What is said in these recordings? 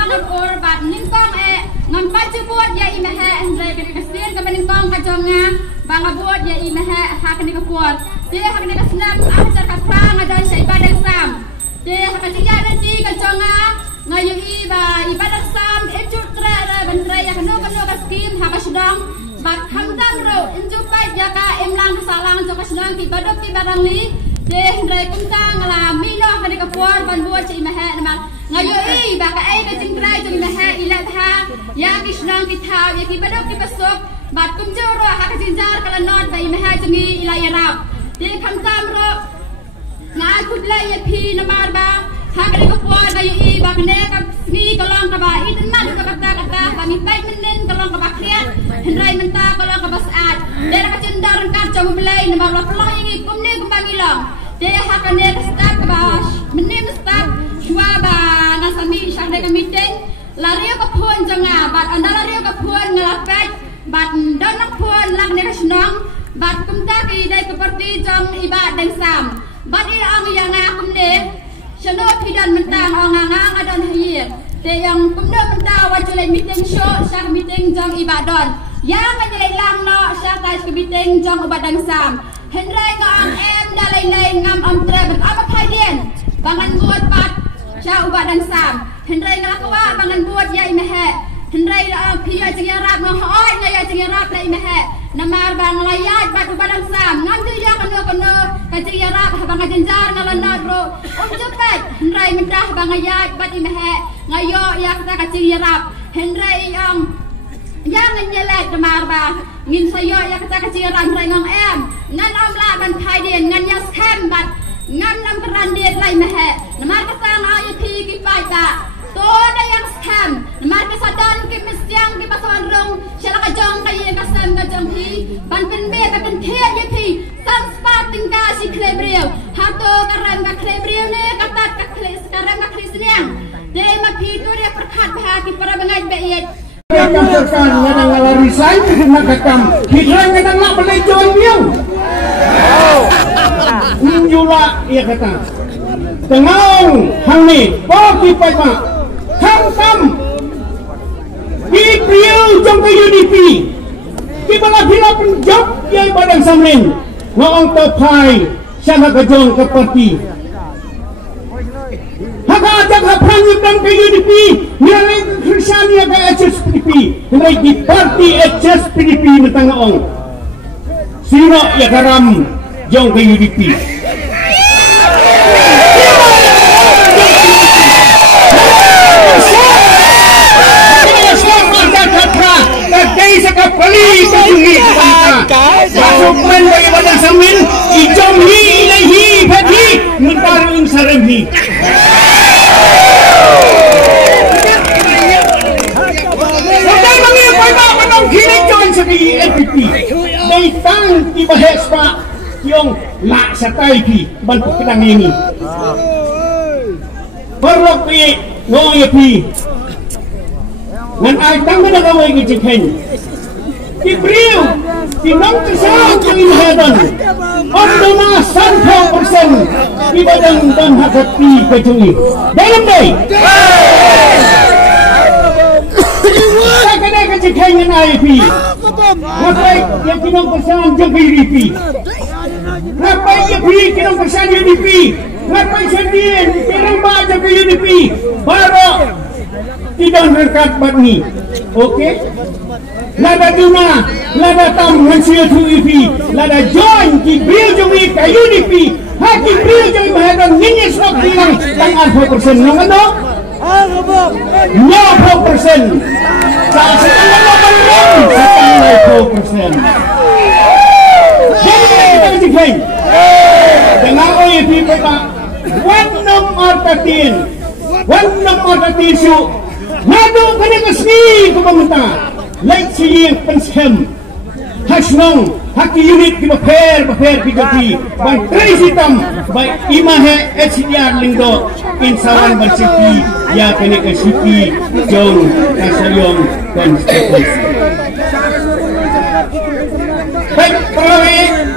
bangun urbat ningkong ngam baju buat ya imahe hendrai kini kesian ke ningkong kajonga bangga buat ya imahe hak ni kepuat dia hak ni kesenam ajar kaprang ada syai badan sam dia hak cia nanti kajonga ngayu ibadah sam ecutra bentrai ya kanu kaskim hak sedang bat hamdan ro injupai jaka emlang kesalang jaka sedang ki badok ki barang ni dia hendrai kuntang la mino kini kepuat ban buat syai imahe namang ngayu baka ai ka jingrai jong imahe ilat ha ya kisnang kithaw ya ki badok ki pasok bat kumjoro ha ka jinjar kala not bai imahe jongi ilayarap dia khamtam ro nga kudlai ya phi namar ba ha ka ko kwa ngayu bak ne ka ni kolong ka ba idan man ka kata kami baik menen kolong ka ba kriat hendrai menta kolong ka ba saat dia ka jindar kan jong belai namar la pelong ingi kumne kumbangilong dia ha ka ne ka stap ka ba menim stap Shwaba nasami syang deka meeting lario ka phun janga bat anda lario ka phun ngelapet bat donok phun lak ne kasnong bat kumta ki dai ka parti jong iba deng sam bat i ang yanga kumne shano phidan mentang onganga adon hiye te yang kumno menta wajule meeting show syang meeting jong iba don yang ngajai lang no syang dai ka meeting jong iba deng sam hendrai ka ang em dalai lai ngam am tre bat apa phadien bangan buat bat Syah ubat dan sam hendrai ngelakwa bangan buat ya imahe hendrai pia jengi rap ngohoi ngaya jengi rap la imahe namar bang layat bat ubat dan sam ngam tu ya kanu ka jengi rap bang jenjar ngalanat bro cepet hendrai mendah bang ayat bat imahe ngayo ya kita ka jengi rap hendrai yang ngelet namar bang ngin sayo ya kita ka jengi rap hendrai ngong em ngan om la ban thai dien ngan ya scam bat ngam nam keran dia lai mehe namar kasang ayu thi ki pai ta to da yang scam namar kasadan ki misyang ki pasawan rong syala ka jong ka ye kasam ka jong thi ban pen be ka pen thia ye thi san spa tingka si klebriu ha to karam ka klebriu ne katat ka kle sekarang ka krisniang de ma phi tu dia perkhat bha ki para bangai be ye akan terkan yang ngalarisan nak kakam hilang kita nak beli jual dia Ninjula ia kata tengau hang ni bagi pai hang kam di priu jong ke UDP di bala bila penjok yang badan samlin ngong topai syana kejong ke parti haka ajak hapang yudang ke UDP nilai Kristiania ke HSPDP nilai di parti HSPDP mentang ong sino ya karam jong ke UDP sekali kejungi masuk men bagi badan samin ijom hi ilahi bagi mentaring saremhi Sampai bangi apa menang kini join sebagai LPP datang di bahas pak yang lak satai ki bantu kedang ini perlu pi ngoy pi ngan ai tang mana kawai ki jikhen di priu di nong kesang kali heaven on dona 100% di badan dan hati kejungi dalam day saya kena kejikhen ngan ai pi ngapai yang kinong kesang jong UDP ngapai yang pi kinong kesang UDP ngapai sendiri kinong ba jong UDP baru tidak berkat batni okey lada duna lada tam mensia tu UDP lada join ki bil jumi ka UDP haki bil jumi bahadan nini sok bilang tang 4% nang ano 4% sa setengah 4% jadi kita dikhain dengan UDP kita wanam artatin su ngadu kani kasni ko pamunta like siyang penskam hasnong haki unit ki paper PKP bang trisitam by imahe HDR linggo insawan bersiki ya kani kasiki jong kasayong konstitusi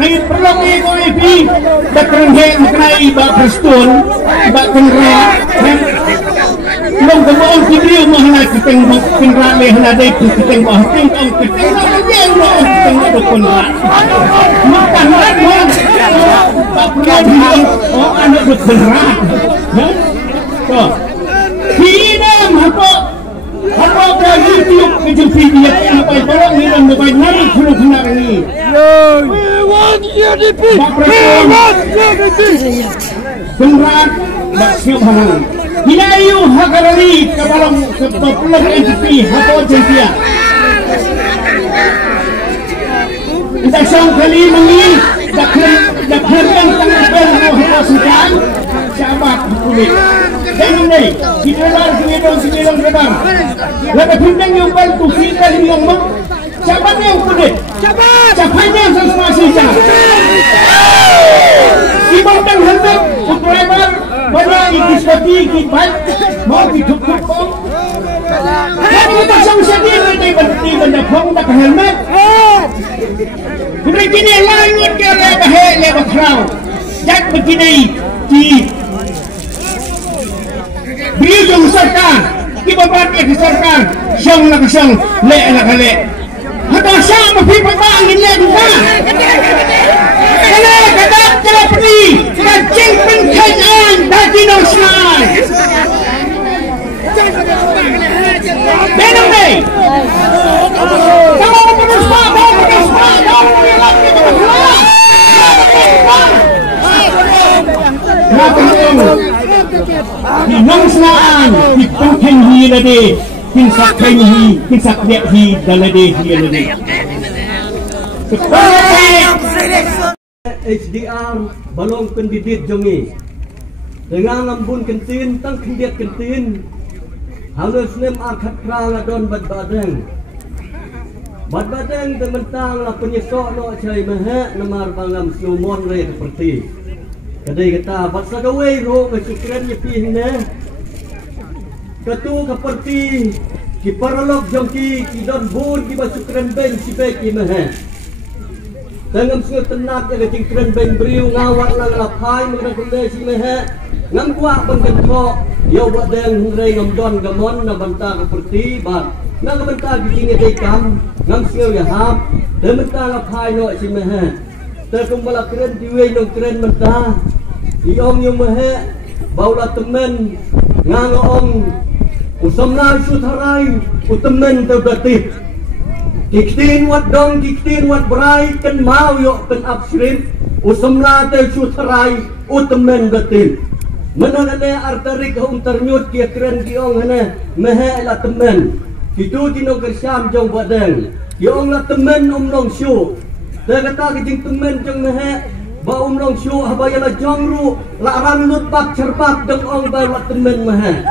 baik perloke ko ipi dakranghe mengenai bak Kristun bak kenra Long kebaong video mahal kita kenrale hendak kita bahas kita yang lo kita nak kenrale makan makan tak pernah dia oh anak berkenrale so tidak apa ke YouTube ke video apa barang ni dan baik nari suruh kenal ni we want UDP kenrale tak siap hangat Hinayu hakarari kabalang kepelang NCP hapo jentia. Kita sang kali mengi dakhan yang tanggal hapo sukan sahabat kulit. Dengan ni sinilong lebar. Laga pindang yung bal tu kita yung mak. Sahabat yang kulit. Siapanya semua sisa. Ibang tang hendak driver Bala ikis-kati ikibal mau ditukuk kong Kami kita sang-sadir Di benda kong nakahelmet Kena kini langut ke leba kraw Jak begini Di Biyong sarkan Ibabat ke sarkan Siyang nakasang le. Hato siyang mapipabang Inle duka Kala kadak kala peri Kacing pengkajaan Dati no saan Benong day Kamu penuh spa Hinong saan Ipangkeng hi lade Kinsak keng hi Kinsak dek hi Dalade hi lade HDR balong pendidit jongi dengan ngambun kentin tang kendiat kentin halus nem arkat krang adon badeng tementang la penyesok no cai maha namar bangam snumon re seperti kadai kata baksa gawe ro kesukren nyepi ne ketu seperti ki paralog jongki ki don bun ki basukren ben si beki maha Tengam sungai tenat yang jingkren ben beriu ngawat lang lapai mengenai kondisi mehe ngam kuat pengkentok yo buat deng rei ngam don gamon na banta seperti bat na banta gini dekam ngam sungai ya hap dan banta lapai no si mehe terkumpul keren diwe no keren banta iom yo mehe baula temen ngang om usamna sutharai utemen terdatit Kiktin wat dong, kiktin wat berai, kan mau yuk kan upstream, usamla te sutrai, utemen betil. Menolane arteri kaum ternyut kia keren kiong hane, mehe la temen. Kitu tino kersyam jong badeng, kiong la temen long syu. Te kata kijing temen jong mehe, ba long syu habaya la jong ru, la ran lut bak cerpak dong ong ba la temen mehe.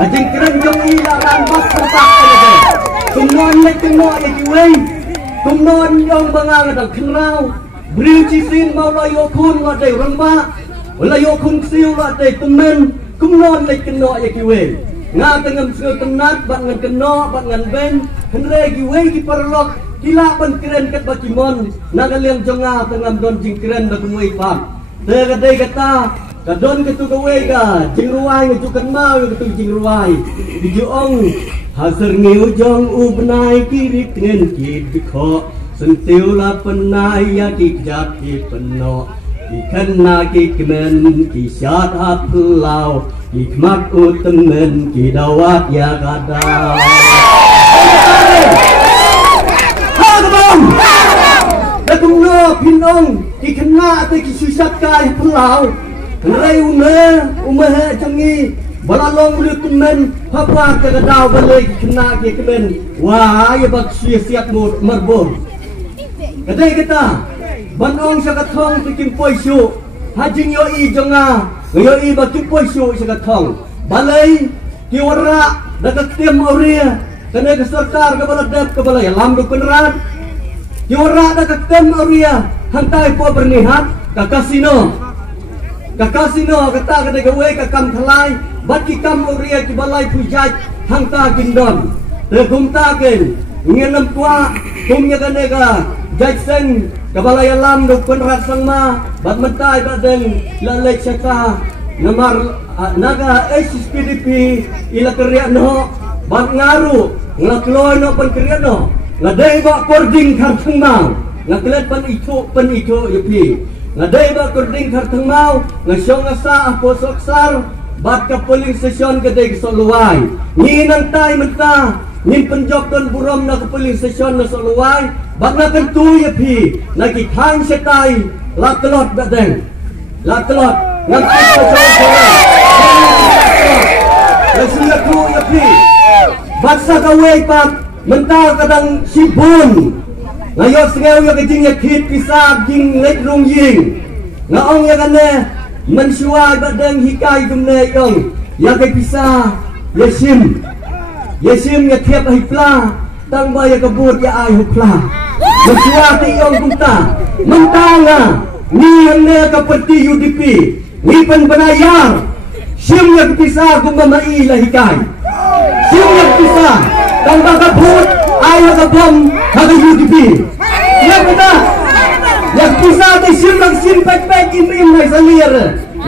Kijing keren jong i la ran bak cerpak kene. Kumnon lek kumnon yang kiwei, kumnon yang bangang ada kenal, beri cisin mau layo kun ladai ramba, layo kun siu ladai temen, kumnon lek kenal yang kiwei. Ngah tengam sungai tenat, bat ngan kenal, bat ngan ben, henre kiwei ki perlok, kila ban keren kat bakimon, nagaliang jonga tengam don jing keren bakumui pam. Terkadai kata. Kadon ketu gawe ka, jing ruai ngejukan mau ketu jing ruai. Dijuong hasar ngiu jong ubnai kiri dengan kid biko, sentiu la penai ya kijak ki peno. Ikan nagi kemen ki syat aplau, ikmat utemen ki dawat ya kadau. Habang, dakum no pinong ki kena te ki susat kai pelau. Rai umah canggih balalong beli temen apa kedau balik kena ke kemen wah ya bak siap merbor kedai kita banong sakatong bikin poisu hajing yoi jonga yoi baki poisu sakatong balai kiwara dagat tim auria kena ke serkar ke baladap ke balai lam du peneran kiwara dagat tim auria hantai po bernihat ke kasino kata kata gawe kakam thalai baki kam uria ki balai pujaj hangta kindon tegumta ken ngenam kwa kumnya kanega jajsen kabalai alam do penrat sangma bat mentai badeng lalek saka namar naga SPDP ila kriano bag ngaru ngakloy no pan kriano ngadai ba kording kartang mau ngaklet pan itu yapi ngadai ba kording kartang mau ngasyong asa aposok sar bat ka polling station gadai soluwai ni nang tay menta ni penjok don burom na ka polling station na soluwai bag na kentu yapi nakikhan sa tay laklot badeng laklot ngakit sa soluwai nasulat ko yapi baksa kaway pa mental kadang sibun ngayon singaw yung kajing yakit pisag jing lek rung ying ngaong ya kane mensuai badang hikay gumne yung yakay pisa yasim yakiap ahipla tang ba yakabut ya ay hupla mensuati yung kumta mentanga ni yang ne kapati UDP ni penbanayar sim yak pisa gumamai lahikay sim yak pisa tang ba kabut ay yakabom haga UDP ya kita yak pisa tay sim pek imim may salir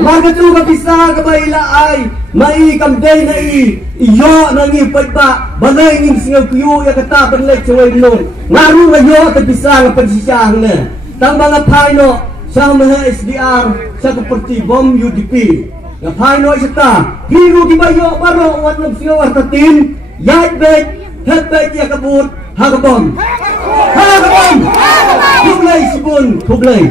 marga tu ka pisa ka baila ay mai kamday na iyo nangi pagba balay ning singaw kuyo ya kata banlay chaway non ngaru ngayo ta pisa nga pagsisyahan na tang mga paino sa mga SDR sa kaparti bom UDP nga paino isata hiru di bayo baro wat ng singaw artatin yait bet headbet ya kabut hagabom tuglay sibun tuglay